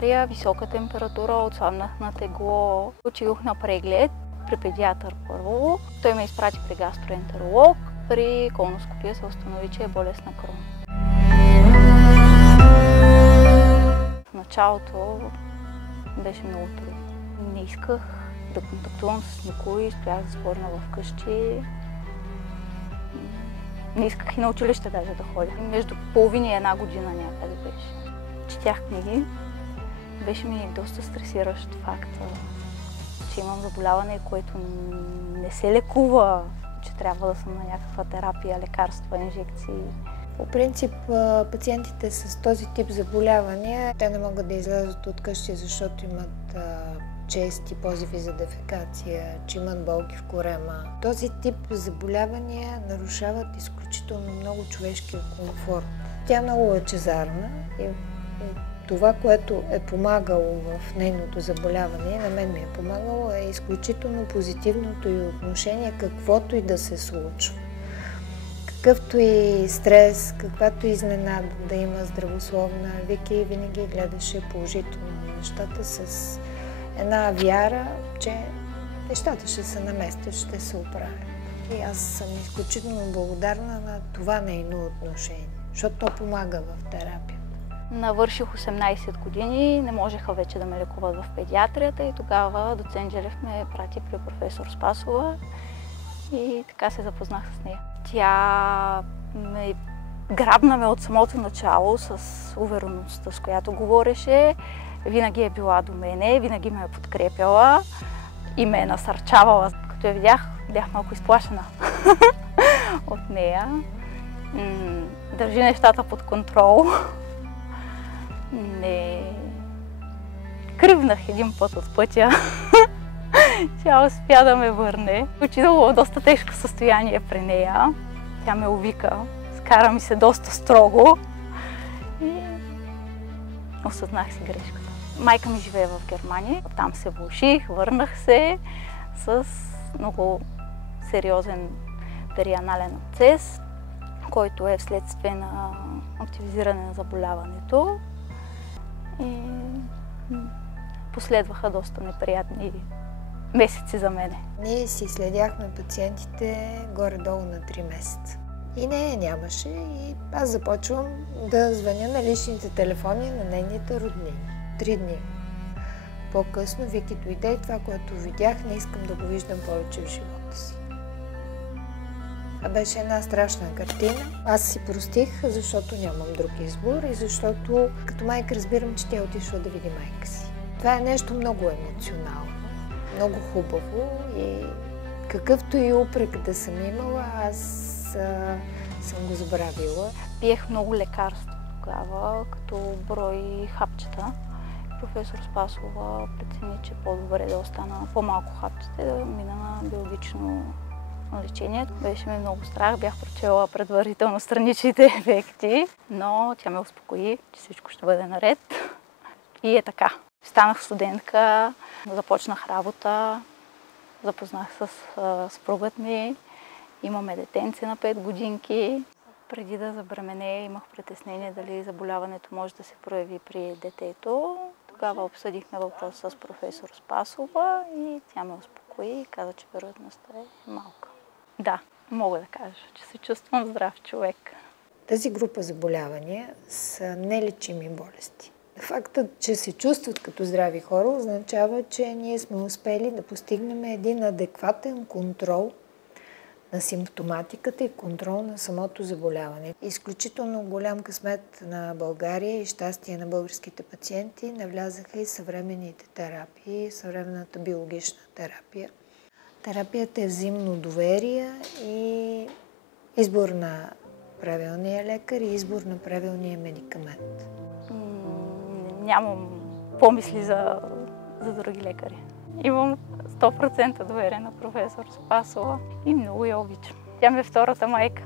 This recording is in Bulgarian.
диария, висока температура, отслабнах на тегло. Отидох на преглед при педиатър първо. Той ме изпрати при гастроентеролог. При колоноскопия се установи, че е болест на Крон. В началото беше много трудно. Не исках да контактувам с никой, стоях затворена вкъщи. Не исках и на училище даже да ходя. Между половина и една година някъде беше. Четях книги. Беше ми доста стресиращ факт, че имам заболяване, което не се лекува, че трябва да съм на някаква терапия, лекарства, инжекции. По принцип, пациентите с този тип заболявания, те не могат да излязат от къщи, защото имат чести позиви за дефекация, че имат болки в корема. Този тип заболявания нарушават изключително много човешкия комфорт. Тя е много лъчезарна и това, което е помагало в нейното заболяване, на мен ми е помагало, е изключително позитивното й отношение, каквото и да се случва. Какъвто и стрес, каквато и изненада да има здравословна, Вики винаги гледаше положително на нещата с една вяра, че нещата ще се наместят, ще се оправят. И аз съм изключително благодарна на това нейно отношение, защото то помага в терапията. Навърших 18 години, не можеха вече да ме лекуват в педиатрията и тогава доцент Желев ме прати при професор Спасова и така се запознах с нея. Тя ме грабна от самото начало с увереността, с която говореше. Винаги е била до мене, винаги ме е подкрепяла и ме е насърчавала. Като я видях, бях малко изплашена от нея. Държи нещата под контрол. Не кривнах един път от пътя. Тя успя да ме върне. Отидох в доста тежко състояние при нея. Тя ме увика. Скара ми се доста строго. И осъзнах си грешката. Майка ми живее в Германия. Там се влоших, върнах се с много сериозен перианален абсцес, който е вследствие на активизиране на заболяването. И последваха доста неприятни месеци за мене. Ние си следяхме пациентите горе-долу на 3 месеца. И нея нямаше и аз започвам да звъня на личните телефони на нейните роднини. 3 дни. По-късно Вики дойде и това, което видях, не искам да го виждам повече в живота си. А беше една страшна картина. Аз си простих, защото нямам друг избор и защото като майка разбирам, че тя отишла да види майка си. Това е нещо много емоционално, много хубаво и какъвто и упрек да съм имала, аз съм го забравила. Пиех много лекарства тогава, като брой хапчета. Професор Спасова прецени, че по-добре да остана по-малко хапчета и да мина на биологично лечение. Беше ми много страх, бях прочела предварително страничните ефекти, но тя ме успокои, че всичко ще бъде наред. И е така. Станах студентка, започнах работа, запознах с съпругът ми, имаме детенце на 5 годинки. Преди да забременея имах притеснение дали заболяването може да се прояви при детето. Тогава обсъдихме въпроса с професор Спасова и тя ме успокои и каза, че вероятността е малка. Да, мога да кажа, че се чувствам здрав човек. Тази група заболявания са нелечими болести. Фактът, че се чувстват като здрави хора, означава, че ние сме успели да постигнем един адекватен контрол на симптоматиката и контрол на самото заболяване. Изключително голям късмет на България и щастие на българските пациенти навлязаха и съвременните терапии, съвременната биологична терапия. Терапията е взаимно доверие и избор на правилния лекар и избор на правилния медикамент. Нямам помисли за други лекари. Имам 100% доверие на професор Спасова и много я обичам. Тя ми е втората майка.